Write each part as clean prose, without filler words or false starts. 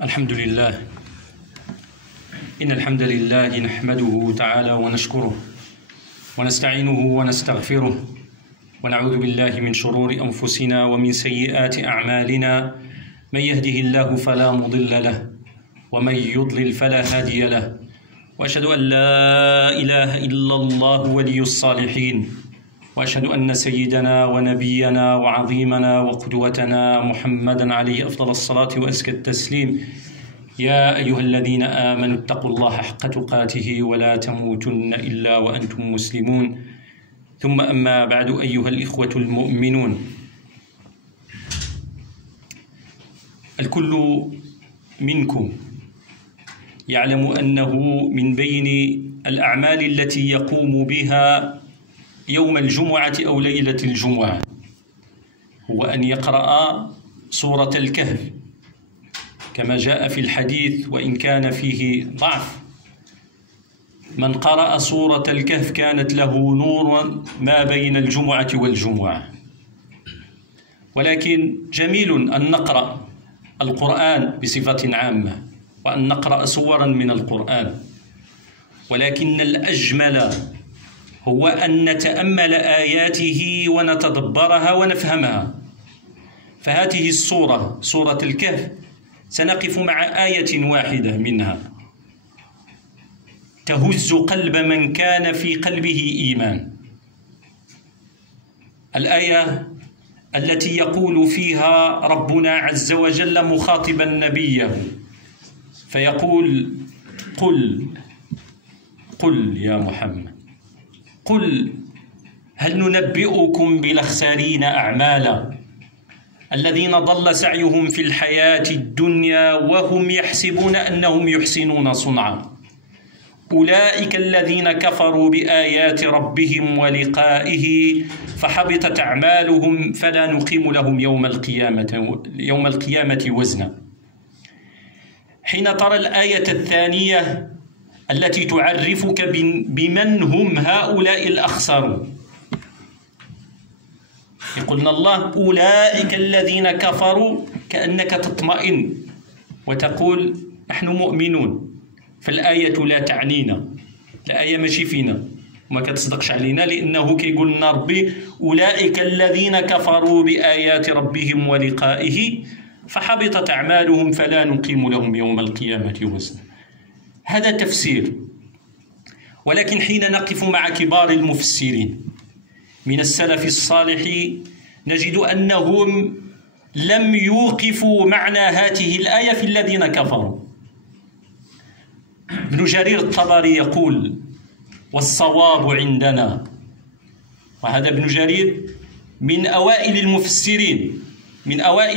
الحمد لله. إن الحمد لله نحمده تعالى ونشكره ونستعينه ونستغفره ونعوذ بالله من شرور أنفسنا ومن سيئات أعمالنا. من يهده الله فلا مضل له ومن يضلل فلا هادي له، وأشهد أن لا إله إلا الله ولي الصالحين، وأشهد أن سيدنا ونبينا وعظيمنا وقدوتنا محمدا عليه أفضل الصلاة وأزكى التسليم. يا أيها الذين آمنوا اتقوا الله حق تقاته ولا تموتن إلا وأنتم مسلمون. ثم أما بعد، أيها الإخوة المؤمنون، الكل منكم يعلم أنه من بين الأعمال التي يقوم بها يوم الجمعة أو ليلة الجمعة هو أن يقرأ سورة الكهف كما جاء في الحديث، وإن كان فيه ضعف. من قرأ سورة الكهف كانت له نور ما بين الجمعة والجمعة. ولكن جميل أن نقرأ القرآن بصفة عامة وأن نقرأ سورا من القرآن، ولكن الأجمل هو أن نتأمل آياته ونتدبرها ونفهمها. فهذه السورة، سورة الكهف، سنقف مع آية واحدة منها تهز قلب من كان في قلبه إيمان. الآية التي يقول فيها ربنا عز وجل مخاطبا نبيه فيقول: قل يا محمد، قل هل ننبئكم بالأخسرين أعمالا الذين ضل سعيهم في الحياة الدنيا وهم يحسبون أنهم يحسنون صنعا أولئك الذين كفروا بآيات ربهم ولقائه فحبطت أعمالهم فلا نقيم لهم يوم القيامة وزنا. حين ترى الآية الثانية التي تعرفك بمن هم هؤلاء الأخسرون، يقولنا الله أولئك الذين كفروا، كأنك تطمئن وتقول نحن مؤمنون، فالآية لا تعنينا، الآية ماشي فينا وما كتصدقش علينا، لأنه كيقول لنا ربي أولئك الذين كفروا بآيات ربهم ولقائه فحبطت أعمالهم فلا نقيم لهم يوم القيامة وزنا. هذا تفسير. ولكن حين نقف مع كبار المفسرين من السلف الصالح نجد أنهم لم يوقفوا معنى هذه الآية في الذين كفروا. ابن جرير الطبري يقول: والصواب عندنا. وهذا ابن جرير من أوائل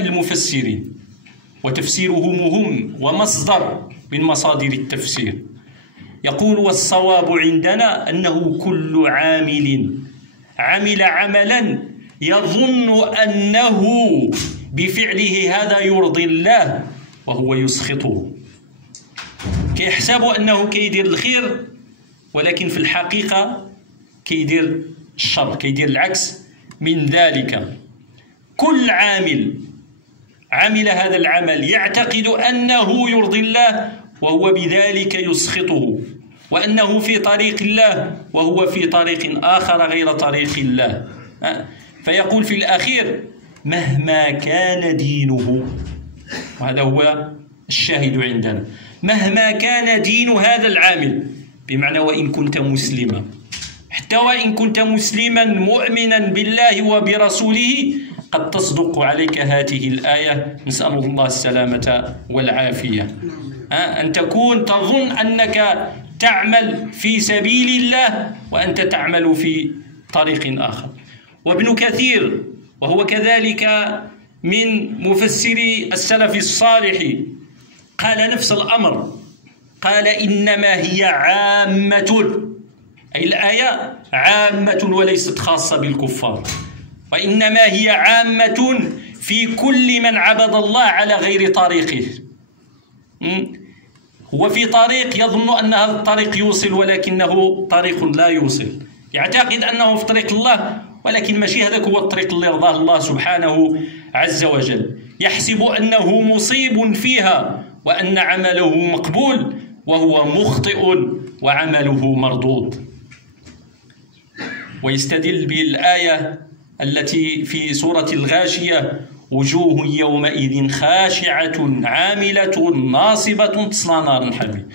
المفسرين، وتفسيره مهم ومصدر من مصادر التفسير. يقول: والصواب عندنا أنه كل عمل عملا يظن أنه بفعله هذا يرضي الله وهو يسخطه، كيحسب أنه كيدير الخير ولكن في الحقيقة كيدير الشر، كيدير العكس من ذلك. كل عمل هذا العمل يعتقد أنه يرضي الله وهو بذلك يسخطه، وأنه في طريق الله وهو في طريق آخر غير طريق الله. فيقول في الأخير: مهما كان دينه، وهذا هو الشاهد عندنا، مهما كان دين هذا العامل، بمعنى وإن كنت مسلما، حتى وإن كنت مسلما مؤمنا بالله وبرسوله قد تصدق عليك هذه الآية، نسأل الله السلامة والعافية. أن تكون تظن أنك تعمل في سبيل الله وأنت تعمل في طريق آخر. وابن كثير وهو كذلك من مفسري السلف الصالح قال نفس الأمر، قال: إنما هي عامة، أي الآية عامة وليست خاصة بالكفار، وإنما هي عامة في كل من عبد الله على غير طريقه. هو في طريق يظن أن هذا الطريق يوصل ولكنه طريق لا يوصل، يعتقد أنه في طريق الله ولكن ماشي هذاك هو الطريق اللي رضاه الله سبحانه عز وجل، يحسب أنه مصيب فيها وأن عمله مقبول وهو مخطئ وعمله مردود. ويستدل بالآية التي في سورة الغاشية: وجوه يومئذ خاشعة عاملة ناصبة تصلى نارا حامية.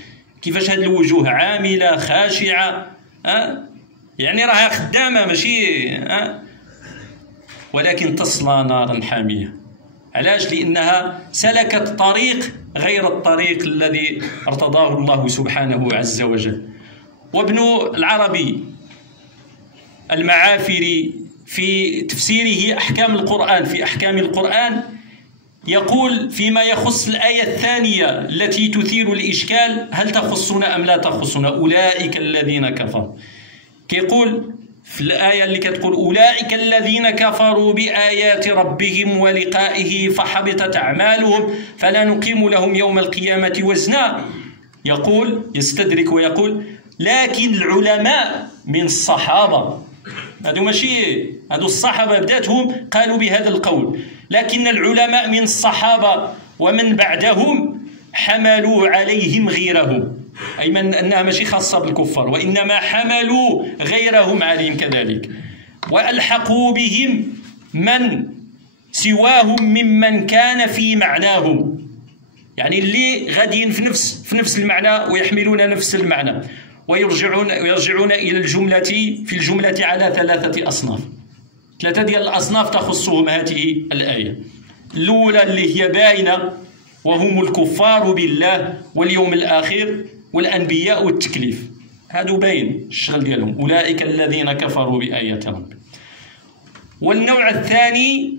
كيفاش هاد الوجوه عاملة خاشعة؟ يعني راها خدامة ماشي ولكن تصلى نارا حامية. علاش؟ لأنها سلكت طريق غير الطريق الذي ارتضاه الله سبحانه عز وجل. وابن العربي المعافري في تفسيره في أحكام القرآن يقول فيما يخص الآية الثانية التي تثير الإشكال: هل تخصنا أم لا تخصنا؟ أولئك الذين كفروا. كيقول في الآية اللي كتقول: أولئك الذين كفروا بآيات ربهم ولقائه فحبطت أعمالهم فلا نقيم لهم يوم القيامة وزنا. يستدرك ويقول: لكن العلماء من الصحابة، هادو الصحابة بداتهم قالوا بهذا القول، لكن العلماء من الصحابة ومن بعدهم حملوا عليهم غيرهم، أي من أنها ماشي خاصة بالكفار، وإنما حملوا غيرهم عليهم كذلك، وألحقوا بهم من سواهم ممن كان في معناهم، يعني اللي غاديين في نفس المعنى ويحملون نفس المعنى. ويرجعون إلى الجملة في الجملة على 3 أصناف. 3 ديال الأصناف تخصهم هذه الآية. الأولى اللي هي باينة، وهم الكفار بالله واليوم الآخر والأنبياء والتكليف. هادو باين الشغل ديالهم، أولئك الذين كفروا بآيات ربهم. والنوع الثاني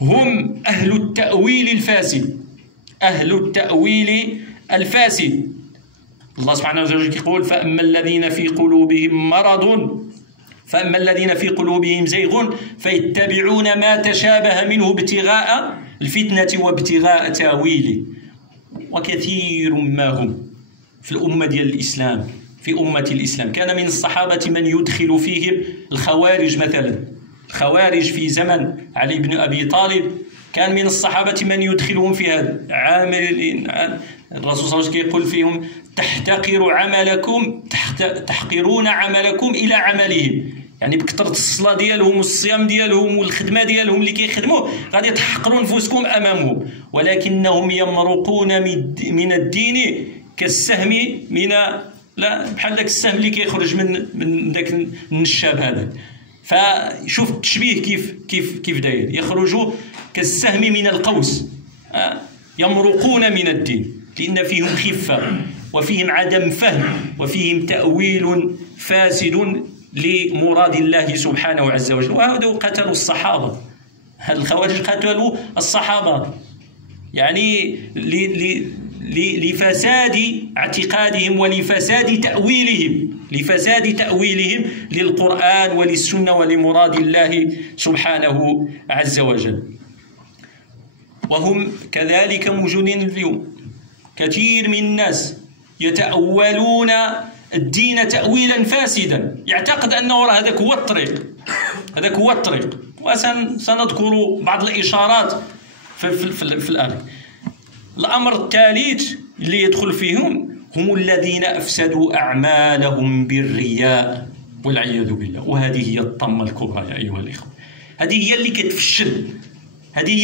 هم أهل التأويل الفاسد. الله سبحانه وتعالى يقول: فأما الذين في قلوبهم زيغ فيتبعون ما تشابه منه ابتغاء الفتنة وابتغاء تاويله. وكثير ما هم في الأمة ديال الإسلام، في أمة الإسلام كان من الصحابة من يدخل فيهم الخوارج مثلا. الخوارج في زمن علي بن أبي طالب كان من الصحابة من يدخلهم في هذا. الرسول صلى الله عليه وسلم يقول فيهم: تحقرون عملكم إلى عملهم، يعني بكثرة الصلاة ديالهم والصيام ديالهم والخدمة ديالهم اللي كيخدموا غادي تحقروا نفوسكم أمامهم، ولكنهم يمرقون من الدين كالسهم بحال داك السهم اللي كيخرج من داك النشاب هذا. فشوف التشبيه كيف داير، يخرجوا كالسهم من القوس، يمرقون من الدين، لأن فيهم خفة وفيهم عدم فهم وفيهم تأويل فاسد لمراد الله سبحانه عز وجل. وهؤلاء قتلوا الصحابة، الخوارج قتلوا الصحابة، يعني لفساد اعتقادهم ولفساد تأويلهم للقرآن وللسنة ولمراد الله سبحانه عز وجل. وهم كذلك موجودين اليوم. كثير من الناس يتأولون الدين تأويلا فاسدا، يعتقد أنه هذاك هو الطريق. وسنذكر بعض الإشارات في الآخر. الأمر الثالث اللي يدخل فيهم هم الذين أفسدوا أعمالهم بالرياء والعياذ بالله. وهذه هي الطمة الكبرى يا أيها الإخوة. هذه هي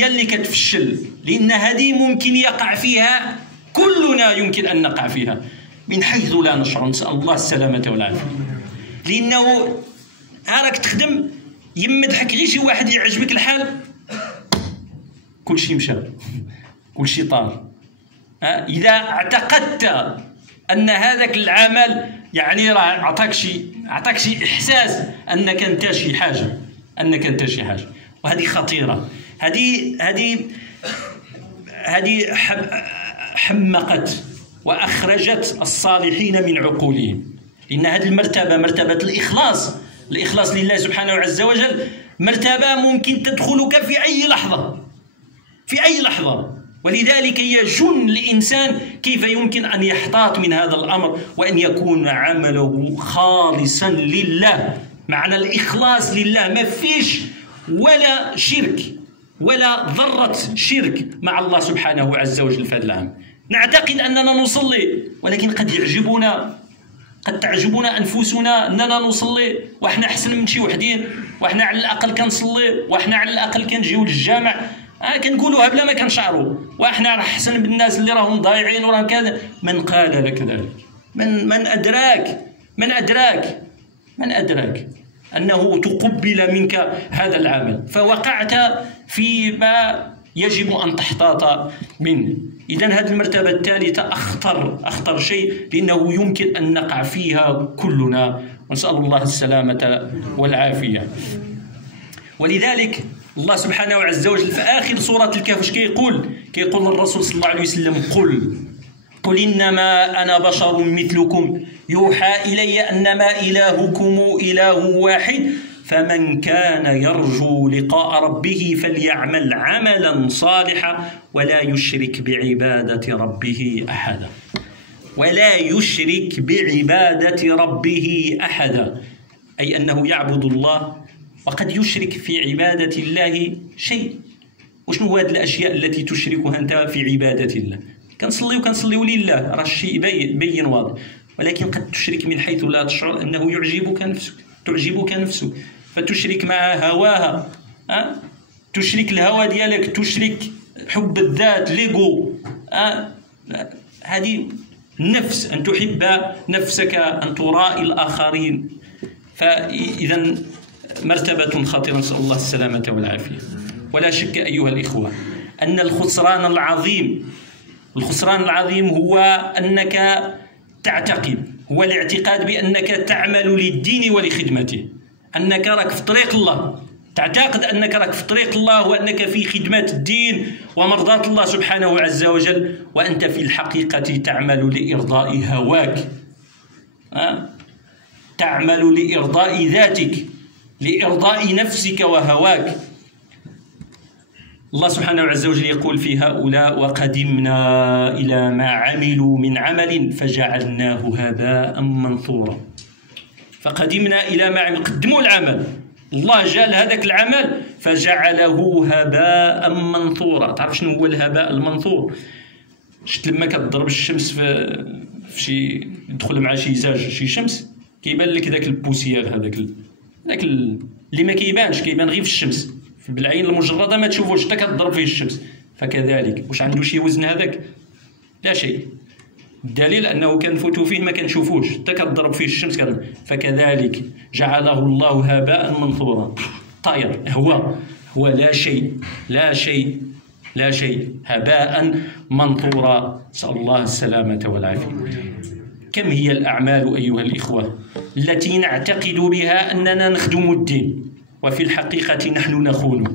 اللي كتفشل، لأن هذه ممكن يقع فيها كلنا، يمكن أن نقع فيها من حيث لا نشعر. نسأل الله السلامة والعافية. لأنه راك تخدم يمدحك غير شي واحد يعجبك الحال، كل شيء مشى، كل شيء طار. إذا اعتقدت أن هذاك العمل يعني راه عطاك شي إحساس أنك أنت شي حاجة، وهذه خطيرة. هذه حمقت وأخرجت الصالحين من عقولهم، لأن هذه المرتبة مرتبة الإخلاص لله سبحانه عز وجل، مرتبة ممكن تدخلك في أي لحظة. ولذلك يجن الإنسان كيف يمكن أن يحتاط من هذا الأمر، وأن يكون عمله خالصا لله. معنى الإخلاص لله ما فيش ولا شرك ولا ذرة شرك مع الله سبحانه عز وجل في هذا العام. نعتقد أننا نصلي، ولكن قد يعجبنا، قد تعجبنا أنفسنا أننا نصلي وإحنا أحسن من شي وحدين، وإحنا على الأقل كنصلي، وإحنا على الأقل كنجيو للجامع، كنقولوها بلا ما كنشعروا، وإحنا راه أحسن بالناس اللي راهم ضايعين وراهم كذا. من قال لك ذلك؟ من أدراك أنه تقبل منك هذا العمل فوقعت فيما يجب أن تحتاط منه. إذن هذه المرتبة الثالثة أخطر شيء، لأنه يمكن أن نقع فيها كلنا، ونسأل الله السلامة والعافية. ولذلك الله سبحانه عز وجل في آخر سورة الكهف كيقول للرسول صلى الله عليه وسلم: قل إنما أنا بشر مثلكم يوحى إلي أنما إلهكم إله واحد فمن كان يرجو لقاء ربه فليعمل عملا صالحا ولا يشرك بعبادة ربه أحدا. ولا يشرك بعبادة ربه أحدا، أي أنه يعبد الله وقد يشرك في عبادة الله شيء. وشنو هذه الأشياء التي تشركها أنت في عبادة الله؟ كنصليو لله، راه الشيء بين واضح، ولكن قد تشرك من حيث لا تشعر أنه تعجبك نفسك فتشرك معها هواها، تشرك الهوى ديالك، تشرك حب الذات، ليغو، هذه النفس، أن تحب نفسك، أن ترائي الآخرين. فإذا مرتبة خطيرة، نسأل الله السلامة والعافية. ولا شك أيها الإخوة أن الخسران العظيم هو أنك تعتقد، هو الاعتقاد بأنك تعمل للدين ولخدمته، أنك راك في طريق الله، تعتقد أنك راك في طريق الله وأنك في خدمة الدين ومرضاة الله سبحانه عز وجل، وأنت في الحقيقة تعمل لإرضاء هواك، تعمل لإرضاء ذاتك، لإرضاء نفسك وهواك. الله سبحانه عز وجل يقول في هؤلاء: وقدمنا إلى ما عملوا من عمل فجعلناه هباء منثورا. فقدمنا إلى ما عملوا، قدموا العمل، الله جعل هذاك العمل فجعله هباء منثورا. تعرف شنو هو الهباء المنثور؟ شفت لما كتضرب الشمس في شي، يدخل مع شي زاج شي شمس، كيبان لك ذاك البوسيير، هذاك اللي ما كيبانش، كيبان غير في الشمس، بالعين المجرده ما تشوفوش حتى كتضرب فيه الشمس. فكذلك واش عنده شي وزن هذاك؟ لا شيء. الدليل انه كنفوتوا فيه ما كنشوفوش حتى كتضرب فيه الشمس. فكذلك جعله الله هباء منثورا، طاير، هو لا شيء هباء منثورا، نسأل الله السلامة والعافية. كم هي الأعمال أيها الإخوة التي نعتقد بها أننا نخدم الدين وفي الحقيقة نحن نخونه؟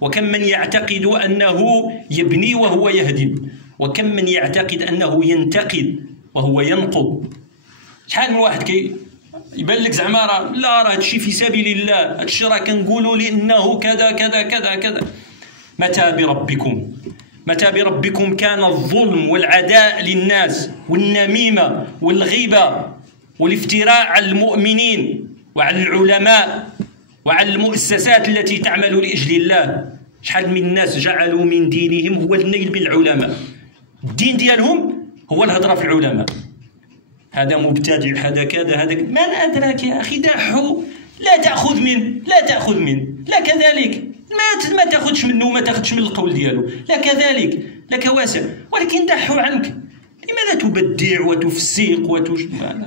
وكم من يعتقد أنه يبني وهو يهدم، وكم من يعتقد أنه ينتقد وهو ينقض. شحال من واحد يبان لك زعما راه هادشي في سبيل الله، هادشي راه كنقولوا لأنه كذا كذا كذا كذا. متى بربكم كان الظلم والعداء للناس والنميمة والغيبة والافتراء على المؤمنين وعلى العلماء وعلى المؤسسات التي تعمل لأجل الله؟ شحال من الناس جعلوا من دينهم هو النيل بالعلماء، الدين ديالهم هو الهضرة في العلماء. هذا مبتدع، هذا كذا، هذا من أدراك يا أخي؟ دحو، لا تأخذ منه، لا كذلك ما تاخذش منه وما تاخذش من القول ديالو، لا كذلك، لك واسع، ولكن دحو عنك. لماذا تبدع وتفسق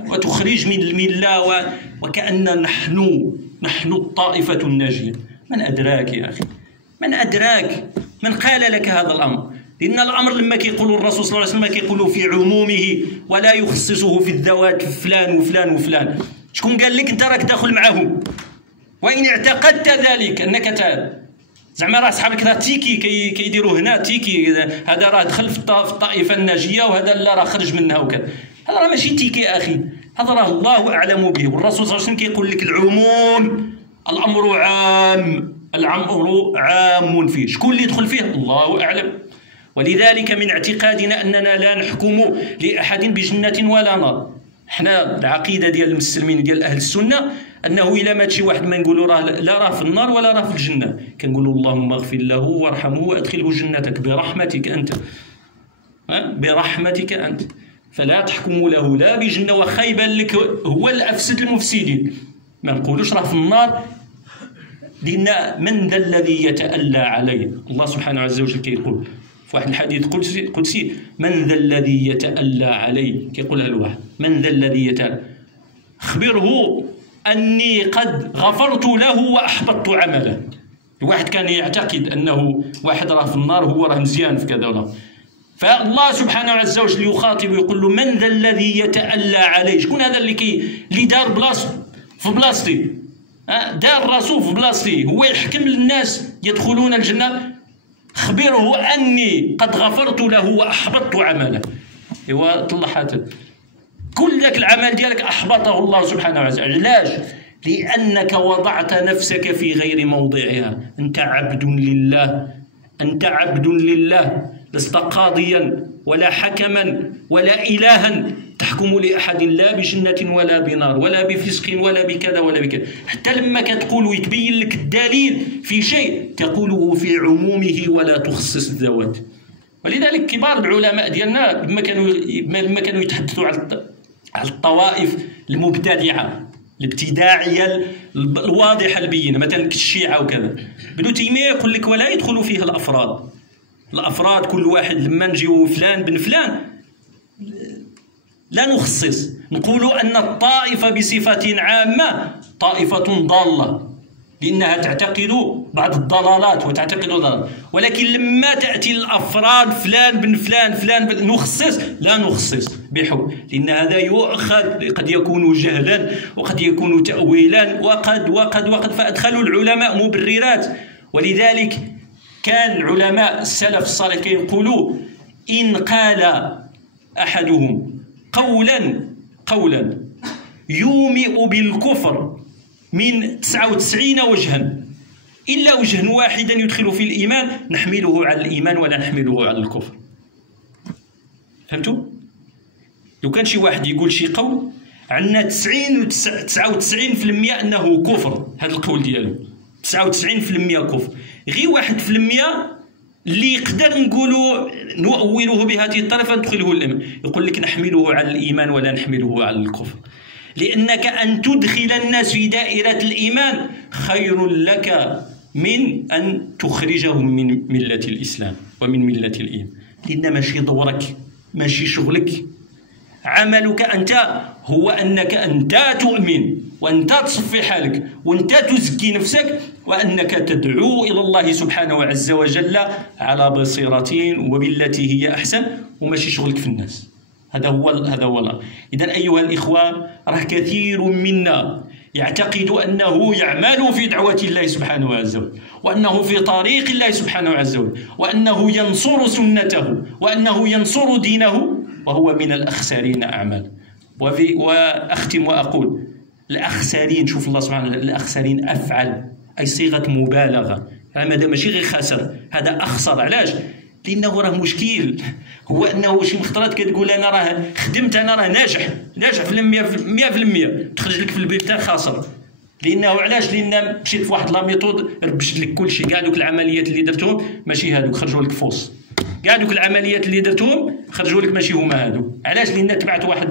وتخرج من الملة وكأن نحن الطائفة الناجية؟ من أدراك يا أخي؟ من أدراك؟ من قال لك هذا الأمر؟ لأن الأمر لما كيقول الرسول صلى الله عليه وسلم كيقولوا في عمومه ولا يخصصه في الذوات فلان وفلان وفلان. شكون قال لك أنت راك داخل معهم؟ وإن اعتقدت ذلك أنك زعما راه صحابك راه تيكي كيديروا هنا تيكي، هذا راه دخل في الطائفة الناجية وهذا لا راه خرج منها وكذا، هذا راه ماشي تيكي يا أخي، هذا راه الله أعلم به. والرسول صلى الله عليه وسلم كيقول لك العموم، الأمر عام فيه، شكون اللي يدخل فيه؟ الله أعلم. ولذلك من اعتقادنا أننا لا نحكم لأحد بجنة ولا نار. احنا العقيدة ديال المسلمين ديال أهل السنة أنه إلا مات شي واحد ما نقولوا راه لا راه في النار ولا راه في الجنة، كنقولوا اللهم اغفر له وارحمه وأدخله جنتك برحمتك أنت. برحمتك أنت فلا تحكم له لا بجنة واخا يبان لك هو الأفسد المفسدين. ما نقولوش راه في النار، لأن من ذا الذي يتألى عليه؟ الله سبحانه عز وجل كيقول في واحد الحديث قدسي من ذا الذي يتألى عليه؟ كيقولها الواحد من ذا الذي يتألى؟ خبره أني قد غفرت له وأحبطت عمله. الواحد كان يعتقد أنه واحد راه في النار هو راه مزيان في كذا ولا، فالله سبحانه عز وجل يخاطب ويقول له من ذا الذي يتألى عليه؟ شكون هذا اللي دار بلاصتو في بلاصتي؟ دار راسو في بلاصتي، هو يحكم للناس يدخلون الجنة. خبره أني قد غفرت له وأحبطت عمله. إيوا طلعت كل ذاك العمل ديالك أحبطه الله سبحانه عز وجل. علاش؟ لأنك وضعت نفسك في غير موضعها. أنت عبد لله، أنت عبد لله، لست قاضيا ولا حكما ولا إلها تحكم لأحد لا بجنة ولا بنار ولا بفسق ولا بكذا ولا بكذا. حتى لما كتقول ويتبين لك الدليل في شيء تقوله في عمومه ولا تخصص الذوات. ولذلك كبار العلماء ديالنا لما كانوا يتحدثوا على الطوائف المبتدعة الابتداعية الواضحة البينة مثلا كالشيعة وكذا، ابن تيمية يقول لك ولا يدخل فيها الأفراد كل واحد لما نجيو فلان بن فلان لا نخصص، نقولوا أن الطائفة بصفة عامة طائفة ضالة لأنها تعتقد بعض الضلالات وتعتقد ضلالات، ولكن لما تأتي الأفراد فلان بن فلان فلان بن نخصص، لا نخصص بحكم، لأن هذا يؤخذ قد يكون جهلا وقد يكون تأويلا وقد فأدخلوا العلماء مبررات. ولذلك كان علماء السلف الصالح يقولوا إن قال أحدهم قولا يومئ بالكفر من 99 وجها إلا وجها واحدا يدخل في الإيمان نحمله على الإيمان ولا نحمله على الكفر. فهمتوا؟ لو كان شي واحد يقول شي قول عندنا 99% أنه كفر، هذا القول ديالو 99% كفر، غير 1% اللي يقدر نقولوا نؤوله بهذه الطريقة ندخله الإيمان، يقول لك نحمله على الإيمان ولا نحمله على الكفر، لأنك أن تدخل الناس في دائرة الإيمان خير لك من أن تخرجهم من ملة الإسلام ومن ملة الإيمان، لأن ماشي دورك ماشي شغلك، عملك أنت هو أنك أنت تؤمن وأنت تصفي حالك وأنت تزكي نفسك وأنك تدعو إلى الله سبحانه عز وجل على بصيرة وبالتي هي أحسن وماشي شغلك في الناس. هذا هو. إذن أيها الإخوة راه كثير منا يعتقد أنه يعمل في دعوة الله سبحانه عز وجل وأنه في طريق الله سبحانه عز وجل وأنه ينصر سنته وأنه ينصر دينه وهو من الأخسرين أعمال. وأختم وأقول الأخسرين، شوف الله سبحانه وتعالى الأخسرين أفعل أي صيغة مبالغة، هذا ماشي غير خسر، هذا أخسر. علاش؟ لأنه راه مشكل هو أنه شي مخطرات كتقول أنا راه خدمت أنا راه ناجح في 100% تخرج لك في البيت خاسر. لأنه علاش؟ لأن مشيت في واحد لا ميثود ربشت لك كل شيء، كاع دوك العمليات اللي درتهم ماشي هادوك خرجوا لك فوس، كاع دوك العمليات اللي درتهم خرجوا لك ماشي هما هادو. علاش؟ لأن تبعت واحد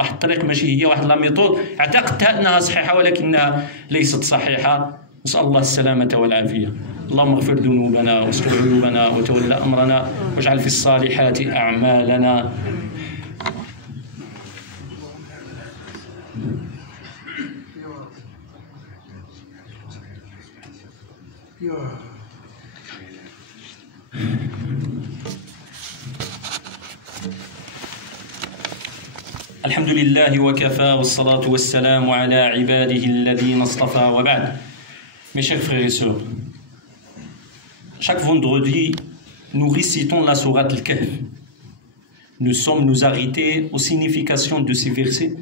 الطريق ماشي هي واحد لا ميثود اعتقدتها أنها صحيحة ولكنها ليست صحيحة. نسأل الله السلامة والعافية. اللهم اغفر ذنوبنا واستر عيوبنا وتولى أمرنا واجعل في الصالحات أعمالنا. الحمد لله وكفى والصلاة والسلام على عباده الذين اصطفى وبعد. Mes chers frères et sœurs, chaque vendredi, nous récitons la sourate Al-Kahf. Nous sommes nous arrêtés aux significations de ces versets.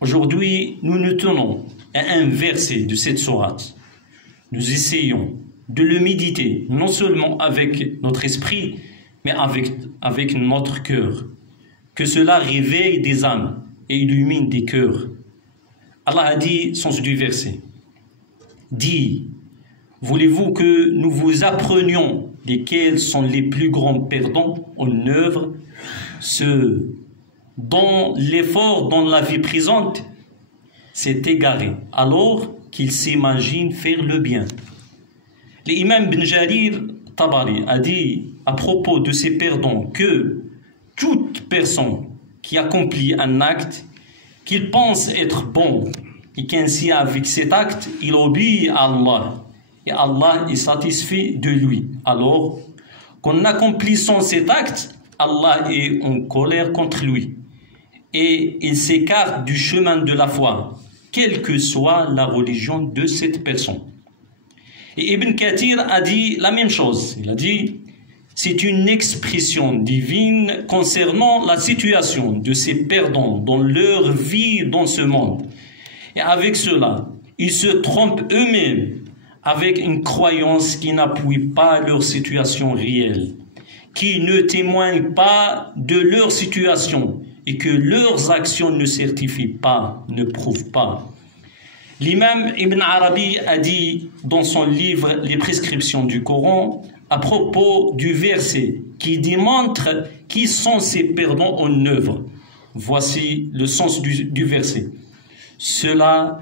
Aujourd'hui, nous nous tenons à un verset de cette sourate. Nous essayons de le méditer, non seulement avec notre esprit, mais avec notre cœur. Que cela réveille des âmes et illumine des cœurs. Allah a dit, sens du verset, dit, voulez-vous que nous vous apprenions lesquels sont les plus grands perdants en œuvre, ceux dont l'effort dans la vie présente s'est égaré, alors qu'ils s'imaginent faire le bien. L'imam Ibn Jarir Tabari a dit à propos de ces perdants que toute personne qui accomplit un acte qu'il pense être bon et qu'ainsi avec cet acte il obéit à Allah et Allah est satisfait de lui, alors qu'en accomplissant cet acte Allah est en colère contre lui et il s'écarte du chemin de la foi, quelle que soit la religion de cette personne. Et Ibn Kathir a dit la même chose. Il a dit, c'est une expression divine concernant la situation de ces perdants dans leur vie dans ce monde. Et avec cela, ils se trompent eux-mêmes avec une croyance qui n'appuie pas leur situation réelle, qui ne témoigne pas de leur situation et que leurs actions ne certifient pas, ne prouvent pas. L'imam Ibn Arabi a dit dans son livre Les prescriptions du Coran à propos du verset qui démontre qui sont ces perdants en œuvre. Voici le sens du verset. Ceux-là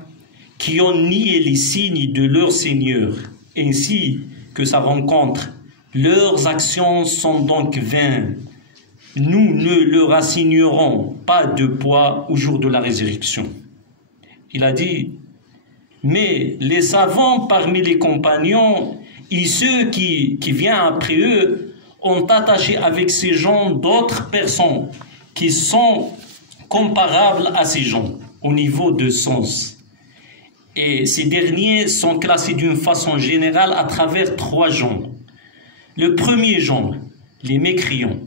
qui ont nié les signes de leur Seigneur ainsi que sa rencontre, leurs actions sont donc vaines. Nous ne leur assignerons pas de poids au jour de la résurrection. Il a dit, mais les savants parmi les compagnons et ceux qui viennent après eux ont attaché avec ces gens d'autres personnes qui sont comparables à ces gens au niveau de sens. Et ces derniers sont classés d'une façon générale à travers 3 genres. Le premier genre, les mécréants.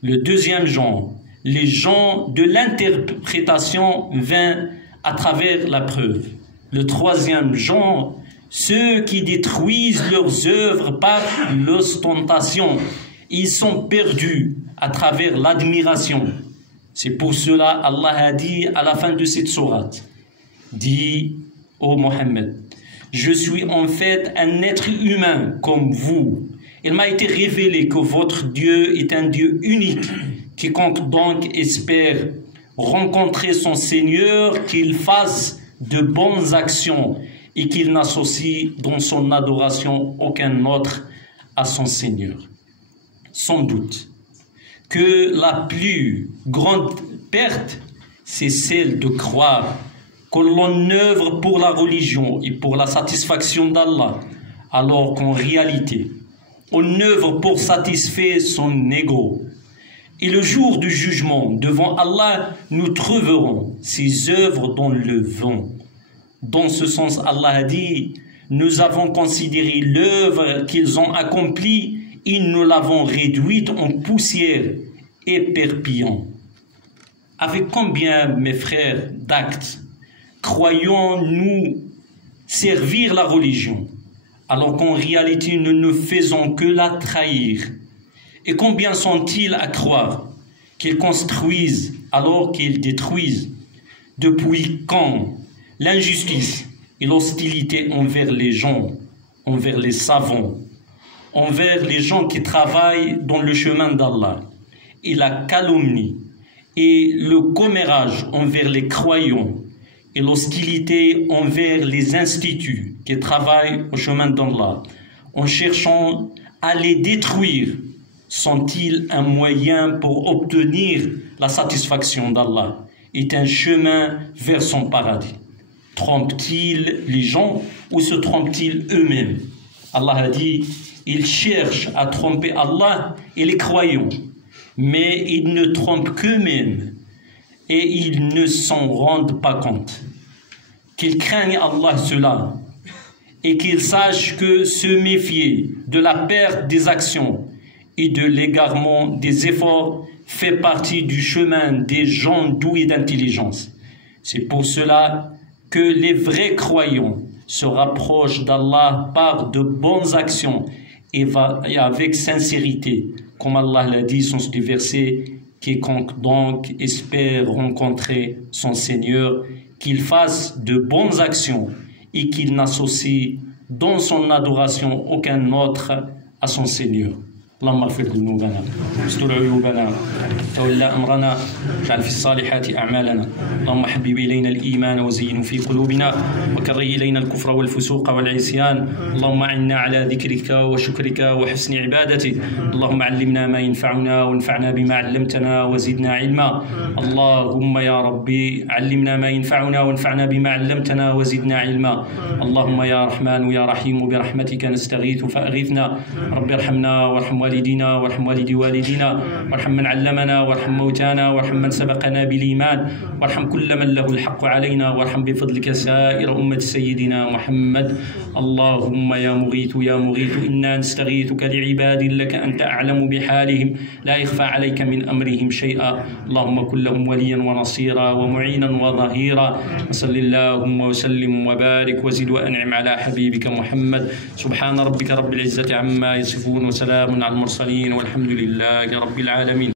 Le deuxième genre, les gens de l'interprétation vaine à travers la preuve. Le troisième genre, ceux qui détruisent leurs œuvres par l'ostentation. Ils sont perdus à travers l'admiration. C'est pour cela Allah a dit à la fin de cette sourate, dis ô Mohammed, je suis en fait un être humain comme vous. Il m'a été révélé que votre Dieu est un Dieu unique. Quiconque donc espère rencontrer son Seigneur, qu'il fasse de bonnes actions et qu'il n'associe dans son adoration aucun autre à son Seigneur. Sans doute que la plus grande perte, c'est celle de croire que l'on œuvre pour la religion et pour la satisfaction d'Allah, alors qu'en réalité, on œuvre pour satisfaire son ego. Et le jour du jugement, devant Allah, nous trouverons ces œuvres dans le vent. Dans ce sens, Allah a dit, nous avons considéré l'œuvre qu'ils ont accomplie et nous l'avons réduite en poussière éparpillant. Avec combien, mes frères, d'actes croyons-nous servir la religion, alors qu'en réalité nous ne faisons que la trahir? Et combien sont-ils à croire qu'ils construisent alors qu'ils détruisent? Depuis quand l'injustice et l'hostilité envers les gens, envers les savants, envers les gens qui travaillent dans le chemin d'Allah, et la calomnie et le commérage envers les croyants, et l'hostilité envers les instituts qui travaillent au chemin d'Allah, en cherchant à les détruire, sont-ils un moyen pour obtenir la satisfaction d'Allah? Est un chemin vers son paradis? Trompent-ils les gens ou se trompent-ils eux-mêmes? Allah a dit, ils cherchent à tromper Allah et les croyants, mais ils ne trompent qu'eux-mêmes et ils ne s'en rendent pas compte. Qu'ils craignent Allah cela et qu'ils sachent que se méfier de la perte des actions et de l'égarement des efforts fait partie du chemin des gens doués d'intelligence. C'est pour cela que les vrais croyants se rapprochent d'Allah par de bonnes actions et avec sincérité. Comme Allah l'a dit dans ce verset, quiconque donc espère rencontrer son Seigneur, qu'il fasse de bonnes actions et qu'il n'associe dans son adoration aucun autre à son Seigneur. اللهم اغفر ذنوبنا واستر عيوبنا تولى امرنا واجعل في الصالحات اعمالنا. اللهم حبب الينا الايمان وزينه في قلوبنا وكره الينا الكفر والفسوق والعصيان. اللهم اعنا على ذكرك وشكرك وحسن عبادتك. اللهم علمنا ما ينفعنا وانفعنا بما علمتنا وزدنا علما. اللهم يا ربي علمنا ما ينفعنا وانفعنا بما علمتنا وزدنا علما. اللهم يا رحمن يا رحيم برحمتك نستغيث فاغثنا. رب ارحمنا وارحم والدينا وارحم والدي والدينا وارحم من علمنا وارحم موتانا وارحم من سبقنا بالإيمان وارحم كل من له الحق علينا وارحم بفضلك سائر أمة سيدنا محمد. اللهم يا مغيث يا مغيث إنا نستغيثك لعباد لك أنت أعلم بحالهم لا يخفى عليك من أمرهم شيئا. اللهم كن لهم وليا ونصيرا ومعينا وظهيرا. وصل اللهم وسلم وبارك وزد وأنعم على حبيبك محمد. سبحان ربك رب العزة عما يصفون وسلام على المرسلين والحمد لله رب العالمين.